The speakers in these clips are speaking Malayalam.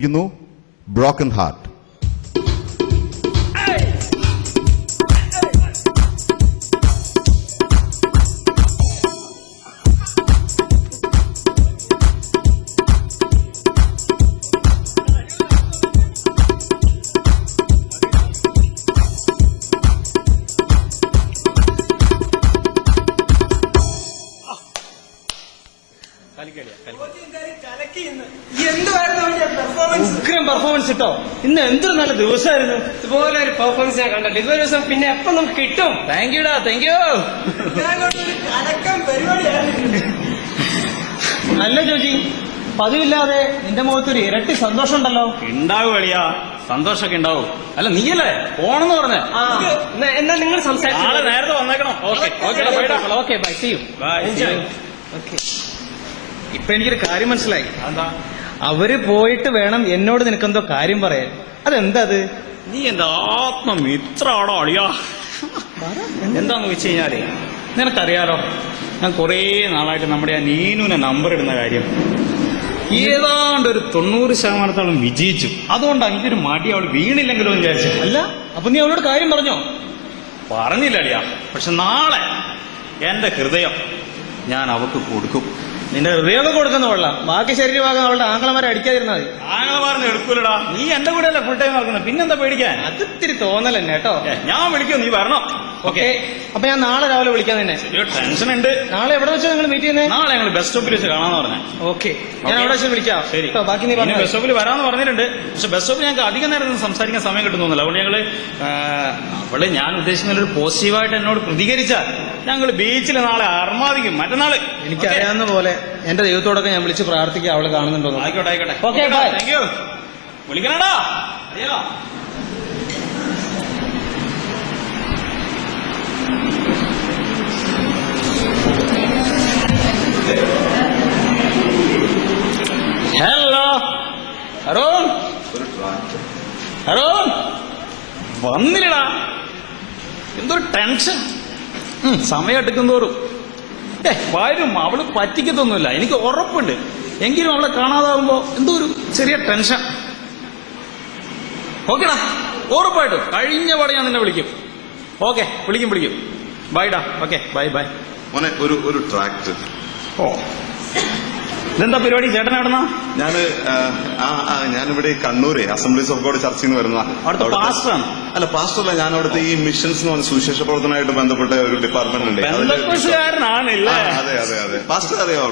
Broken Heart. ഉഗ്രം പെർഫോമൻസ് കിട്ടോ. ഇന്ന് എന്തൊരു നല്ല ദിവസമായിരുന്നു. ഇതുപോലെ ഒരു പെർഫോമൻസ് ഞാൻ കണ്ടില്ല. ഇതുപോലെ ദിവസം പിന്നെ എപ്പം നമുക്ക് കിട്ടും. താങ്ക് യുടാ, താങ്ക് യു. അല്ല ജോജി, പതിവില്ലാതെ നിന്റെ മുഖത്തൊരു ഇരട്ടി സന്തോഷം ഉണ്ടല്ലോ. ഉണ്ടാവും കളിയാ, സന്തോഷമൊക്കെ ഉണ്ടാവും. അല്ല നീയല്ലേ പോണെന്ന് പറഞ്ഞ എന്നാ നിങ്ങൾ സംസാരിച്ചു. നാളെ നേരത്തെ വന്നേക്കണം. Okay bye, see you. Okay. ഇപ്പൊ എനിക്കൊരു കാര്യം മനസ്സിലായി. എന്താ? അവര് പോയിട്ട് വേണം എന്നോട് നിനക്കെന്തോ കാര്യം പറയാൻ. അതെന്താ അത്? നീ എന്റെ ആത്മമിത്രാണോ അളിയാ? എന്താന്ന് വെച്ച് കഴിഞ്ഞാല് നിനക്കറിയാലോ, ഞാൻ കുറേ നാളായിട്ട് നമ്മുടെ ആ നീനുവിനെ നമ്പർ ഇടുന്ന കാര്യം ഏതാണ്ട് ഒരു 90% വിജയിച്ചു. അതുകൊണ്ടാണ് എനിക്കൊരു മടി അവൾ വീണില്ലെങ്കിലോ എന്ന് വിചാരിച്ചു. അല്ല, അപ്പൊ നീ അവളോട് കാര്യം പറഞ്ഞോ? പറഞ്ഞില്ല അളിയാ, പക്ഷെ നാളെ എന്റെ ഹൃദയം ഞാൻ അവക്ക് കൊടുക്കും. നിന്റെ ഹൃദയമൊക്കെ കൊടുക്കുന്ന കൊള്ളാം. ബാക്കി ശരീരഭാഗം അവളുടെ ആംഗളമാരെ അടിക്കാതിരുന്നാൽ മതി. ആങ്ങളമാർന്ന് എടുക്കൂലടാ. നീ എന്റെ കൂടെ അല്ല ഫുൾ ടൈം നടക്കുന്നത്, പിന്നെന്താ പേടിക്കാൻ? അത് ഇത്തിരി തോന്നൽ തന്നെ കേട്ടോ. ഞാൻ വിളിക്കും, നീ വരണം. ഓക്കെ, അപ്പൊ ഞാൻ നാളെ രാവിലെ വിളിക്കാൻ തന്നെ. ടെൻഷൻ ഉണ്ട്. നാളെ എവിടെ വെച്ചാൽ നിങ്ങൾ മീറ്റ് ചെയ്യുന്നത്? നാളെ ഞങ്ങൾ ബസ് സ്റ്റോപ്പിൽ വെച്ച് കാണാന്ന് പറഞ്ഞേ. ഓക്കെ, ഞാൻ അവിടെ വെച്ച് വിളിക്കാം. ശരി, ബാക്കി നീ ബസ് സ്റ്റോപ്പിൽ വരാന്ന് പറഞ്ഞിട്ടുണ്ട്. പക്ഷെ ബസ് സ്റ്റോപ്പിൽ ഞങ്ങൾക്ക് അധികം നേരം സംസാരിക്കാൻ സമയം കിട്ടുന്നില്ല. അതുകൊണ്ട് ഞങ്ങള് അവള് ഞാൻ ഉദ്ദേശിക്കുന്ന ഒരു പോസിറ്റീവായിട്ട് എന്നോട് പ്രതികരിച്ചാൽ ഞങ്ങൾ ബീച്ചിൽ നാളെ അർമാദിക്കും. മറ്റന്നാള് എനിക്കറിയാവുന്ന പോലെ എന്റെ ദൈവത്തോടൊക്കെ ഞാൻ വിളിച്ച് പ്രാർത്ഥിക്കുക അവള് കാണുന്നുണ്ടോ. ആയിക്കോട്ടെ ആയിക്കോട്ടെ. Okay, bye. Thank you. വിളിക്കണടാ. അറിയാലോ. ഹലോ അരുൺ. അരുൺ വന്നില്ലടാ. എന്തൊരു ടെൻഷൻ. സമയം എടുക്കുന്നതോറും വരും. അവള് പറ്റിക്കത്തൊന്നുമില്ല, എനിക്ക് ഉറപ്പുണ്ട്. എങ്കിലും അവളെ കാണാതാവുമ്പോ എന്തോ ഒരു ചെറിയ ടെൻഷൻ. ഓക്കെടാ, ഉറപ്പായിട്ടും കഴിഞ്ഞ പാടെ ഞാൻ നിന്നെ വിളിക്കും. ഓക്കെ, വിളിക്കും. ബൈഡാ. Okay, bye. മോനെ ഒരു ട്രാക്ട്. ഓ, ഇതെന്താ പരിപാടി? ചേട്ടൻ എവിടെന്നാ? ഞാനിവിടെ കണ്ണൂര് അസംബ്ലീസ് ഓഫ് ഗോഡ് ചർച്ചിൽ നിന്ന് വരുന്ന. അവിടുത്തെ പാസ്റ്ററാണ്? അല്ല, പാസ്റ്ററല്ല. ഞാൻ അവിടുത്തെ ഈ മിഷൻസ് എന്ന് പറഞ്ഞ സുവിശേഷ പ്രവർത്തനമായിട്ട് ബന്ധപ്പെട്ട ഒരു ഡിപ്പാർട്ട്മെന്റ് ഉണ്ട്. ബന്ധുക്കാരനാണല്ലേ? അതെ. പാസ്റ്റർ അറിയാം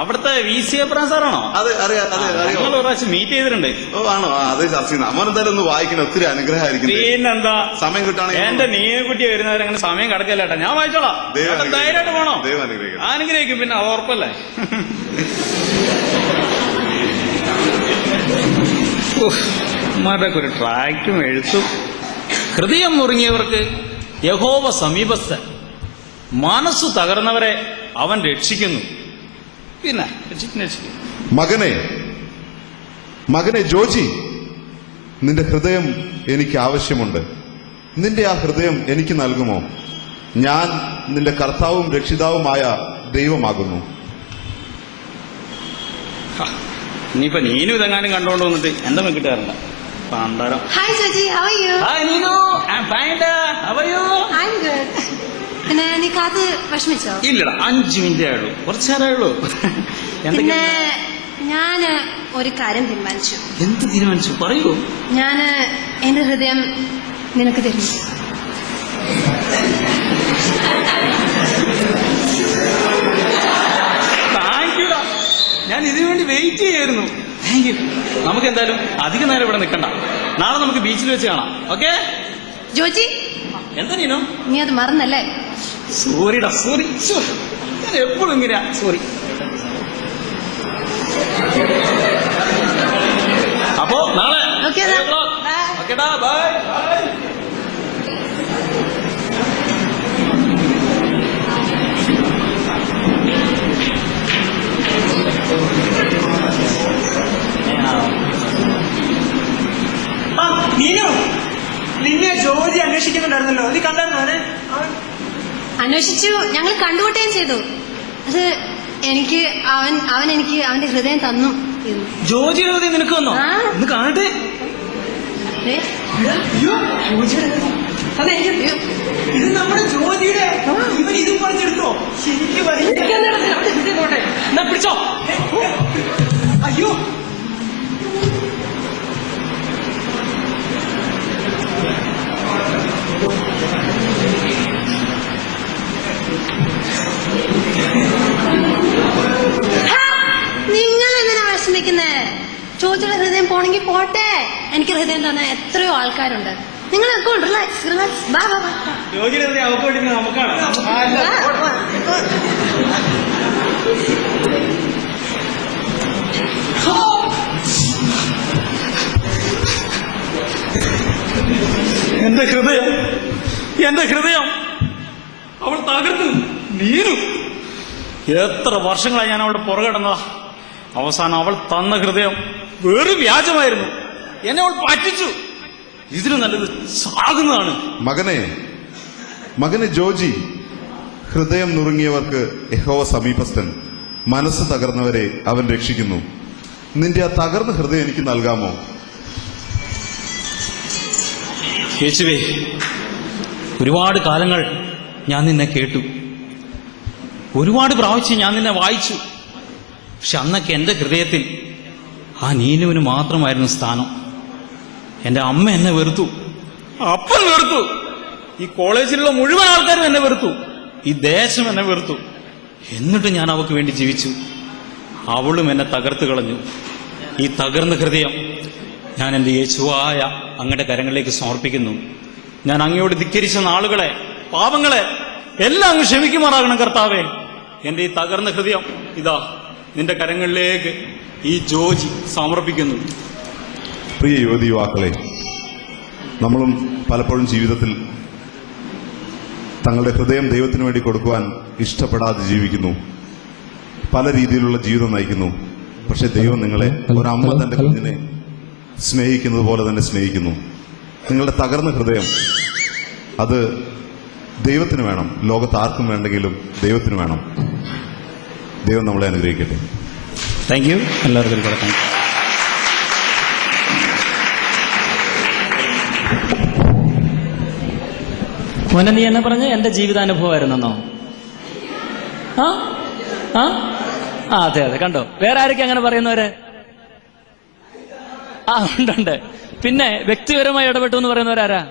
അവിടുത്തെ VC എബ്രഹാം സാറാണോ? അതെ, അറിയാം. ഞങ്ങൾ ഒരു പ്രാവശ്യം മീറ്റ് ചെയ്തിട്ടുണ്ട്. ഓ, ആണോ? അത് ചർച്ച ചെയ്യുന്ന അമ്മ എന്തായാലും ഒന്ന് വായിക്കണം. ഒത്തിരി അനുഗ്രഹമായിരിക്കും. പിന്നെന്താ, സമയം കിട്ടുകയാണെങ്കിൽ. എന്റെ നീക്കുട്ടി വരുന്നവരങ്ങനെ സമയം കിടക്കല്ല കേട്ടാ. ഞാൻ വായിച്ചോളാം. ധൈര്യമായിട്ട് പോണോ? ദൈവം അനുഗ്രഹിക്കും. അനുഗ്രഹിക്കും. പിന്നെ അത് ഉറപ്പല്ലേ. ഒരു ട്രാക്റ്റും എഴുത്തും. ഹൃദയം മുറുങ്ങിയവർക്ക് യഹോവ സമീപസ്ഥൻ, മനസ്സു തകർന്നവരെ അവൻ രക്ഷിക്കുന്നു. പിന്നെ രക്ഷിക്കുന്നു. മകനെ ജോജി, നിന്റെ ഹൃദയം എനിക്ക് ആവശ്യമുണ്ട്. നിന്റെ ആ ഹൃദയം എനിക്ക് നൽകുമോ? ഞാൻ നിന്റെ കർത്താവും രക്ഷിതാവുമായ ദൈവമാകുന്നു. ഇനിയിപ്പോ നീനും ഇതെങ്ങാനും കണ്ടോണ്ട് വന്നിട്ട് എന്റെ കിട്ടാറുണ്ട്. Hi Joji, how are you? Hi Nino, I'm fine. How are you? I'm good. പിന്നെ നീ കാത്ത് വിഷമിച്ചോ? ഇല്ലടാ, 5 മിനിറ്റേ ആയുള്ളൂ, കുറച്ചു നേരമായുള്ളൂ. പിന്നെ ഞാന് ഒരു കാര്യം തീരുമാനിച്ചു. എന്ത് തീരുമാനിച്ചു? പറയൂ. ഞാന് എന്റെ ഹൃദയം നിനക്ക് തരുന്നു. താങ്ക്യൂടാ, ഞാൻ ഇതിനു വേണ്ടി വെയിറ്റ് ചെയ്യായിരുന്നു. Thank you. നമുക്ക് എന്തായാലും അധിക നേരം ഇവിടെ നിൽക്കണ്ട. നാളെ നമുക്ക് ബീച്ചിൽ വെച്ച് കാണാം. ഓക്കെ ജോജി? എന്താ നീനോ? നീ അത് മറന്നല്ലേ? സോറിടാ, സോറി. ഞാൻ എപ്പോഴും ഇങ്ങനെയാ. സോറി. അപ്പോ നാളെ ഓക്കെടാ, ബൈ. നിന്നെ ജോജി അന്വേഷിക്കുന്നുണ്ടായിരുന്നല്ലോ, നീ കണ്ടായിരുന്നോ? അന്വേഷിച്ചു, ഞങ്ങൾ കണ്ടുകൂട്ടുകയും ചെയ്തു. അത് എനിക്ക് അവൻ എനിക്ക് അവന്റെ ഹൃദയം തന്നു. വന്നിരിക്കുന്നു. ജോജിയുടെ ഹൃദയം നിനക്ക് വന്നോ? ആ. ഒന്ന് കാണട്ടെ. ഏ? അയ്യോ, ജോജിയുടെ ഹൃദയം. അതെ, ഇത് നമ്മുടെ ജോജിയുടെ. ഇവൻ ഇതും പറഞ്ഞെടുത്തോ? ശരിക്കും പോട്ടെ എന്നാ പിടിച്ചോ. അയ്യോ, നിങ്ങൾ എന്തിനാ വിഷമിക്കുന്നേ? ചോദിച്ചുള്ള ഹൃദയം പോണെങ്കിൽ പോട്ടെ. എനിക്ക് ഹൃദയം തന്നെ എത്രയോ ആൾക്കാരുണ്ട്. നിങ്ങളൊക്കെ റിലാക്സ് റിലാക്സ്. ബാ ബാ ബാ. ജോജിയുടെ ഹൃദയം അവർക്ക് വേണ്ടി നമുക്കാണ്. എന്റെ ഹൃദയം, എന്റെ ഹൃദയം അവൾ തകർത്തു. നീനു, എത്ര വർഷങ്ങളായി ഞാൻ അവളുടെ പുറകിടന്നതാ. അവസാനം അവൾ തന്ന ഹൃദയം വെറും വ്യാജമായിരുന്നു. എന്നെ അവൾ പറ്റിച്ചു. ഇതിന് നല്ലത് സാകുന്നതാണ്. മകനെ ജോജി, ഹൃദയം നുറുങ്ങിയവർക്ക് യഹോവ സമീപസ്ഥൻ, മനസ്സ് തകർന്നവരെ അവൻ രക്ഷിക്കുന്നു. നിന്റെ ആ തകർന്ന ഹൃദയം എനിക്ക് നൽകാമോ? യേശുവേ, ഒരുപാട് കാലങ്ങൾ ഞാൻ നിന്നെ കേട്ടു, ഒരുപാട് പ്രാവശ്യം ഞാൻ നിന്നെ വായിച്ചു. പക്ഷെ അന്നൊക്കെ എന്റെ ഹൃദയത്തിൽ ആ നീനുവിന് മാത്രമായിരുന്നു സ്ഥാനം. എന്റെ അമ്മ എന്നെ വെറുത്തു, അപ്പൻ വെറുത്തു, ഈ കോളേജിലുള്ള മുഴുവൻ ആൾക്കാരും എന്നെ വെറുത്തു, ഈ ദേശം എന്നെ വെറുത്തു. എന്നിട്ട് ഞാൻ അവൾക്ക് വേണ്ടി ജീവിച്ചു. അവളും എന്നെ തകർത്ത് കളഞ്ഞു. ഈ തകർന്ന ഹൃദയം ഞാൻ എന്റെ യേശുവായ അങ്ങയുടെ കരങ്ങളിലേക്ക് സമർപ്പിക്കുന്നു. ഞാൻ അങ്ങയോട് ധിക്കരിച്ച നാളുകളെ, പാപങ്ങളെ എല്ലാം അങ്ങ് ക്ഷമിക്കുമാറാകണം കർത്താവേ. എന്റെ ഈ തകർന്ന ഹൃദയം ഇതാ നിന്റെ കരങ്ങളിലേക്ക് ഈ ജോജി സമർപ്പിക്കുന്നു. പ്രിയ യുവതി യുവാക്കളെ, നമ്മളും പലപ്പോഴും ജീവിതത്തിൽ തങ്ങളുടെ ഹൃദയം ദൈവത്തിന് വേണ്ടി കൊടുക്കുവാൻ ഇഷ്ടപ്പെടാതെ ജീവിക്കുന്നു. പല രീതിയിലുള്ള ജീവിതം നയിക്കുന്നു. പക്ഷെ ദൈവം നിങ്ങളെ ഒരമ്മ തന്റെ കുഞ്ഞിനെ സ്നേഹിക്കുന്നത് പോലെ തന്നെ സ്നേഹിക്കുന്നു. നിങ്ങളുടെ തകർന്ന ഹൃദയം അത് ദൈവത്തിന് വേണം. ലോകത്ത് ആർക്കും വേണ്ടെങ്കിലും ദൈവത്തിന് വേണം. ദൈവം നമ്മളെ അനുഗ്രഹിക്കട്ടെ. Thank you. എല്ലാവർക്കും താങ്ക് യു. മോനെ, നീ എന്നെ പറഞ്ഞ് എന്റെ ജീവിതാനുഭവമായിരുന്നെന്നോ? ആ ആ ആ അതെ അതെ, കണ്ടോ? വേറെ ആരൊക്കെ അങ്ങനെ പറയുന്നവര്? ആ, ഉണ്ട്. പിന്നെ വ്യക്തിപരമായി ഇടപെട്ടു എന്ന് പറയുന്നവരാരാ?